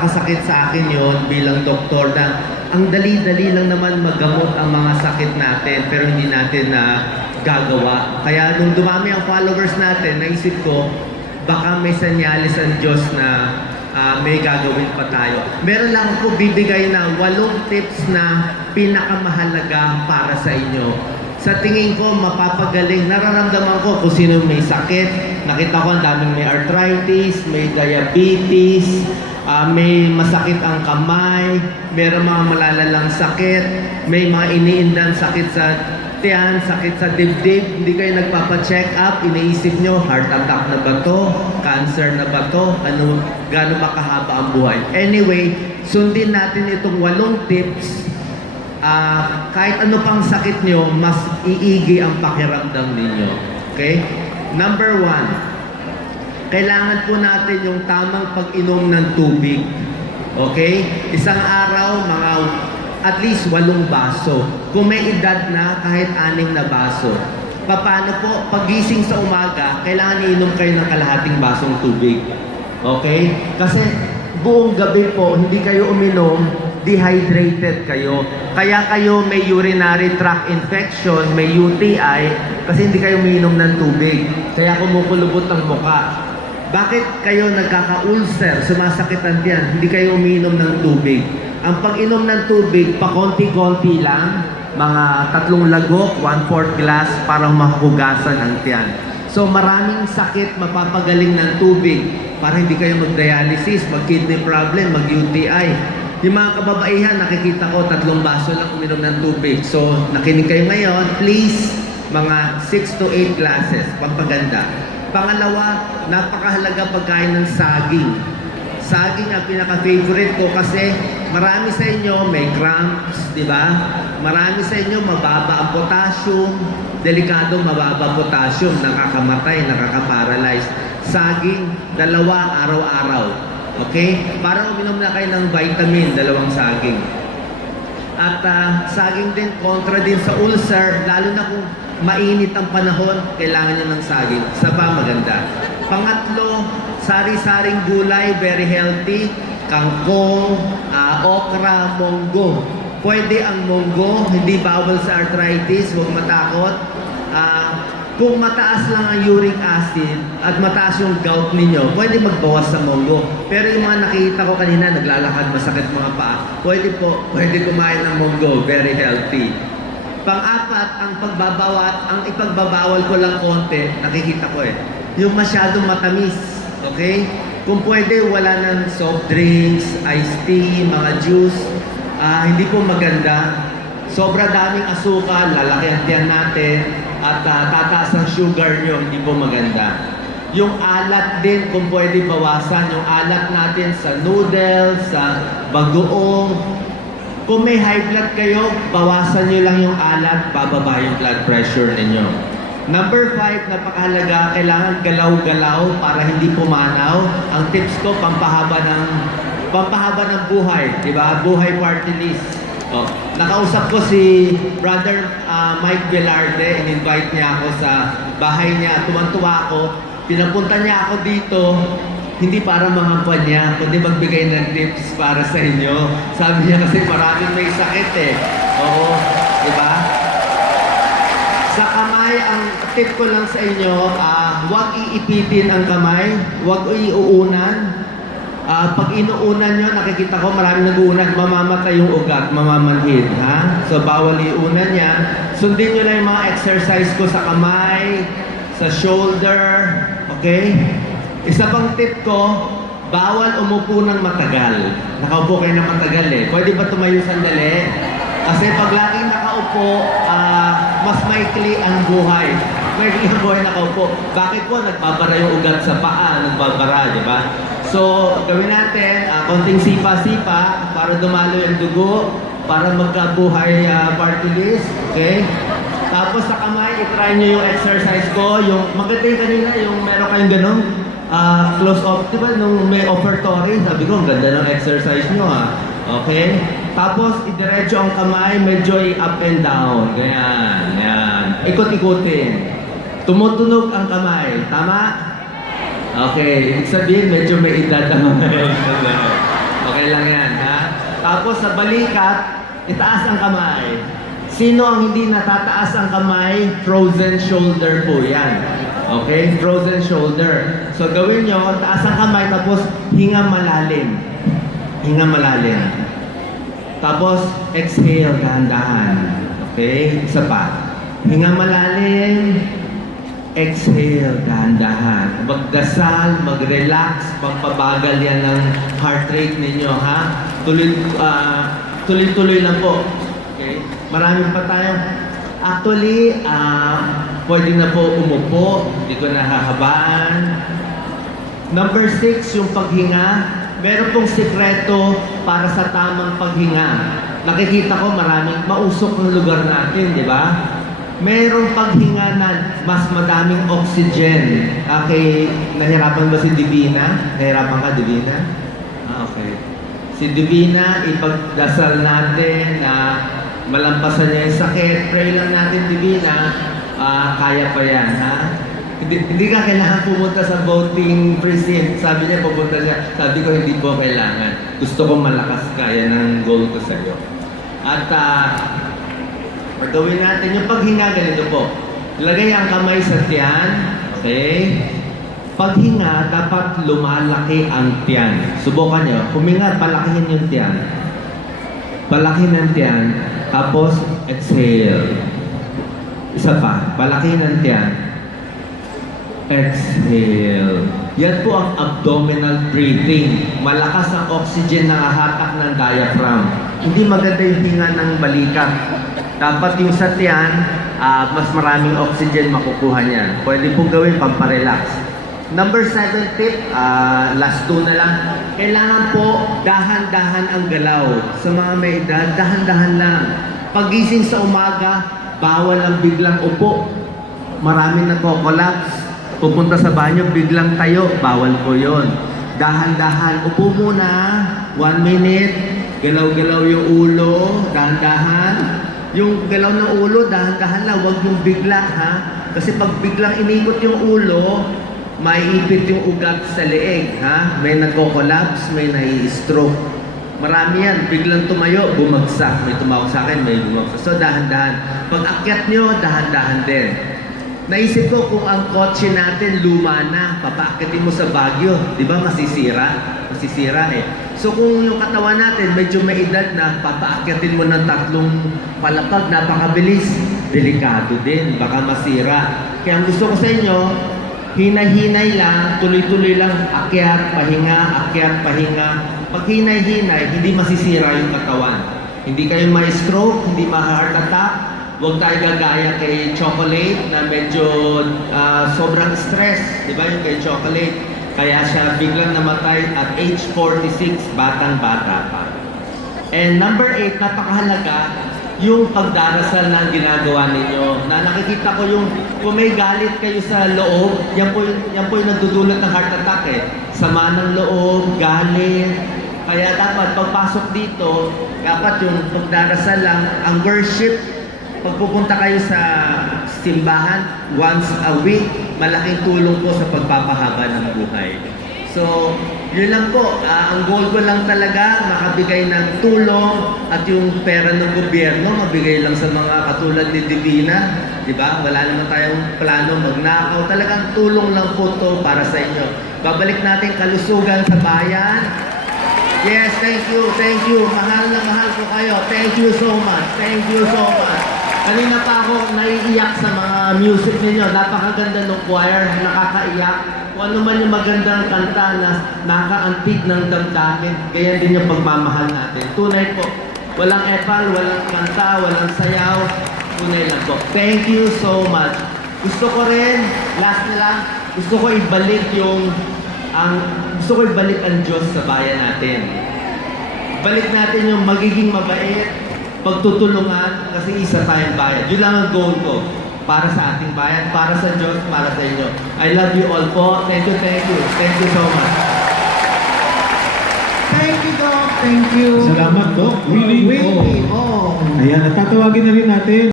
napakasakit sa akin yon bilang doktor na ang dali-dali lang naman magamot ang mga sakit natin pero hindi natin na gagawa. Kaya nung dumami ang followers natin, naisip ko, baka may sanyalis ang Diyos na ah, may gagawin pa tayo. Meron lang ako bibigay na walong tips na pinakamahalaga para sa inyo. Sa tingin ko, mapapagaling. Nararamdaman ko kung sino may sakit. Nakita ko ang daming may arthritis, may diabetes, ah, may masakit ang kamay, meron mga malalalang sakit, may mga iniindan sakit sa tiyan, sakit sa dibdib, hindi kayo nagpapa-check up, iniisip nyo, heart attack na ba to? Cancer na ba to? Ano, gaano ba kahaba ang buhay? Anyway, sundin natin itong walong tips. Ah, kahit ano pang sakit nyo, mas iigi ang pakiramdam ninyo. Okay? Number one, kailangan po natin yung tamang pag-inom ng tubig. Okay? Isang araw, mga at least walong baso. Kung may edad na, kahit aning na baso. Paano po? Pagising sa umaga, kailangan iinom kayo ng kalahating basong tubig. Okay? Kasi buong gabi po, hindi kayo uminom, dehydrated kayo. Kaya kayo may urinary tract infection, may UTI, kasi hindi kayo uminom ng tubig. Kaya kumukulubot ang muka. Bakit kayo nagkaka-ulcer, sumasakit ang tiyan, hindi kayo uminom ng tubig? Ang pag-inom ng tubig, pakonti-konti lang, mga tatlong lagok, one-fourth glass para mahugasan ang tiyan. So maraming sakit mapapagaling ng tubig para hindi kayo mag-dialysis, mag-kidney problem, mag-UTI. Yung mga kababaihan, nakikita ko, tatlong baso lang uminom ng tubig. So, nakinig kayo ngayon, please, mga 6 to 8 glasses, pampaganda. Pangalawa, napakahalaga pagkain ng saging. Saging ang pinaka-favorite ko kasi marami sa inyo may cramps, di ba? Marami sa inyo mababa ang potassium, delikado mababa potassium, nakakamatay, nakaka-paralyze. Saging, dalawa araw-araw. Okay? Para uminom na kayo ng vitamin, dalawang saging. At ah, saging din, kontra din sa ulcer, lalo na kung mainit ang panahon, kailangan nyo ng saging. Sa pa maganda. Pangatlo, sari-saring gulay, very healthy. Kangkong, ah, okra, monggo. Pwede ang monggo, hindi bawal sa arthritis, huwag matakot. Ah, kung mataas lang ang uric acid at mataas yung gout ninyo, pwede magbawas sa monggo. Pero yung mga nakita ko kanina, naglalakad, masakit mga paa, pwede po, pwede kumain ng monggo, very healthy. Pang-apat, ang pagbabawat, ang ipagbabawal ko lang konti, nakikita ko eh, yung masyadong matamis, okay? Kung pwede, wala ng soft drinks, iced tea, mga juice, ah, hindi po maganda. Sobra daming asukal, lalaki ang tiyan natin, at ah, tataas ang sugar nyo, hindi po maganda. Yung alat din, kung pwede bawasan, yung alat natin sa noodles, sa bagoong. Kung may high blood kayo, bawasan nyo lang yung alat, bababa yung blood pressure ninyo. Number five, napakahalaga, kailangan galaw-galaw para hindi pumanaw. Ang tips ko, pampahaba ng pampahaba ng buhay, di ba? Buhay party list. Oh, nakausap ko si Brother ah, Mike Velarde, in-invite niya ako sa bahay niya. Tuwan-tuwa ako. Pinapunta niya ako dito, hindi para mangampan niya, kundi magbigay ng tips para sa inyo. Sabi niya kasi maraming may sakit eh. Oo, di ba? Sa kamay, ang tip ko lang sa inyo, ah, huwag iipitin ang kamay, huwag iuunan. Ah, pag inuunan nyo, nakikita ko maraming nag-uunan, mamamatay yung ugat, mamamanhid, ha? So, bawal iunan yan. Sundin nyo lang yung mga exercise ko sa kamay, sa shoulder, okay? Isa pang tip ko, bawal umupo ng matagal. Nakaupo kayo ng matagal eh. Pwede ba tumayo sandali? Kasi pag laging nakaupo, ah, mas maikli ang buhay. Maikli ang buhay nakaupo. Bakit po? Nagbabara yung ugat sa paa, nagbabara, di ba? So, gawin natin, ah, konting sipa-sipa para dumalo yung dugo, para magkabuhay ah, party list, okay? Tapos sa kamay, itry nyo yung exercise ko, yung maganda yung kanina, yung meron kayong ganun, ah, close off, di ba, nung may offertory, sabi ko, ang ganda ng exercise nyo ha. Okay? Tapos, idiretso ang kamay, medyo i-up and down. Ganyan, yan. Ikot-ikutin. Tumutunog ang kamay. Tama? Okay, ibig sabihin medyo may edad ang mga Okay, sa balikat, itaas ang kamay. Sino ang hindi natataas ang kamay? Frozen shoulder po yan. Okay? Frozen shoulder. So gawin nyo, taas ang kamay, tapos hinga malalim. Hinga malalim. Tapos exhale, dahan-dahan. Okay? Isa pa. Hinga malalim. Exhale, dahan-dahan. Magdasal, mag-relax, magpabagal yan ng heart rate ninyo, ha? Tuloy, ah, tuloy-tuloy lang po. Okay? Marami pa tayo. Actually, ah, pwede na po umupo. Hindi ko nahahabaan. Number six, yung paghinga. Meron pong sikreto para sa tamang paghinga. Nakikita ko maraming mausok ng lugar natin, di ba? Merong paghinga na mas madaming oxygen. Okay, nahirapan ba si Divina? Nahirapan ka, Divina? Ah, okay. Si Divina, ipagdasal natin na malampasan niya yung sakit. Pray lang natin, Divina. Ah, kaya pa yan, ha? Hindi, hindi ka kailangan pumunta sa voting precinct. Sabi niya, pupunta siya. Sabi ko, hindi po kailangan. Gusto ko malakas kaya ng goal ko sa'yo. At ah, Pagawin natin yung paghinga, ganito po. Lagay ang kamay sa tiyan. Okay? Paghinga, dapat lumalaki ang tiyan. Subukan nyo. Huminga, palakihin yung tiyan. Palakihin ang tiyan. Tapos, exhale. Isa pa. Palakihin ang tiyan. Exhale. Yan po ang abdominal breathing. Malakas ang oxygen na hahatak ng diaphragm. Hindi maganda yung hinga ng balikat. Dapat yung sa tiyan, ah, mas maraming oxygen makukuha niyan. Pwede pong gawin pamparelax. Number seven tip, ah, last two na lang. Kailangan po dahan-dahan ang galaw. Sa mga may edad, dahan-dahan lang. Pagising sa umaga, bawal ang biglang upo. Maraming nagko-collapse. Pupunta sa banyo, biglang tayo. Bawal po yon. Dahan-dahan. Upo muna. One minute. Galaw-galaw yung ulo. Dahan-dahan. Yung galaw ng ulo, dahan-dahan lang. Huwag yung bigla, ha? Kasi pag biglang inikot yung ulo, maiipit yung ugat sa leeg, ha? May nagko-collapse, may nai-stroke. Marami yan. Biglang tumayo, bumagsak. May tumawag sa akin, may bumagsak. So, dahan-dahan. Pag akyat nyo, dahan-dahan din. Naisip ko kung ang kotse natin luma na, papaakyatin mo sa Baguio, di ba masisira? Masisira eh. So kung yung katawan natin medyo may edad na, papaakyatin mo ng tatlong palapag, napakabilis, delikado din, baka masira. Kaya ang gusto ko sa inyo, hinay-hinay lang, tuloy-tuloy lang, akyat, pahinga, akyat, pahinga. Pag hinay-hinay, hindi masisira yung katawan. Hindi kayo ma-stroke, hindi ma-heart attack, Huwag tayo gagaya kay Chocolate na medyo ah, sobrang stress. Di ba yung kay Chocolate? Kaya siya biglang namatay at age 46, batang-bata pa. And number 8, napakahalaga, yung pagdarasal na ginagawa ninyo. Na nakikita ko yung, kung may galit kayo sa loob, yan po, yan po yung nagdudulot ng heart attack eh. Sama ng loob, galit. Kaya dapat pagpasok dito, dapat yung pagdarasal lang, ang worship, pag pupunta kayo sa simbahan once a week, malaking tulong po sa pagpapahaba ng buhay. So, yun lang po. Ah, ang goal ko lang talaga, makabigay ng tulong at yung pera ng gobyerno, mabigay lang sa mga katulad ni Divina. Di ba? Wala naman tayong plano magnakaw. Talagang tulong lang po to para sa inyo. Babalik natin kalusugan sa bayan. Yes, thank you, thank you. Mahal na mahal ko kayo. Thank you so much. Thank you so much. Kanina pa ako naiiyak sa mga music ninyo. Napakaganda ng choir, nakakaiyak. Kung ano man yung magandang kanta na nakaantig ng damdamin, ganyan din yung pagmamahal natin. Tunay po. Walang epal, walang kanta, walang sayaw. Tunay lang po. Thank you so much. Gusto ko rin, last na lang, gusto ko ibalik yung ang gusto ko ibalik ang Diyos sa bayan natin. Balik natin yung magiging mabait, pagtutulungan, kasi isa tayong bayan. Yun lang ang goal ko. Para sa ating bayan, para sa Diyos, para sa inyo. I love you all po. Thank you, thank you. Thank you so much. Thank you, Doc. Thank you. Salamat, Doc. Willie Willie Ong. Ong. Ayan, at tatawagin na rin natin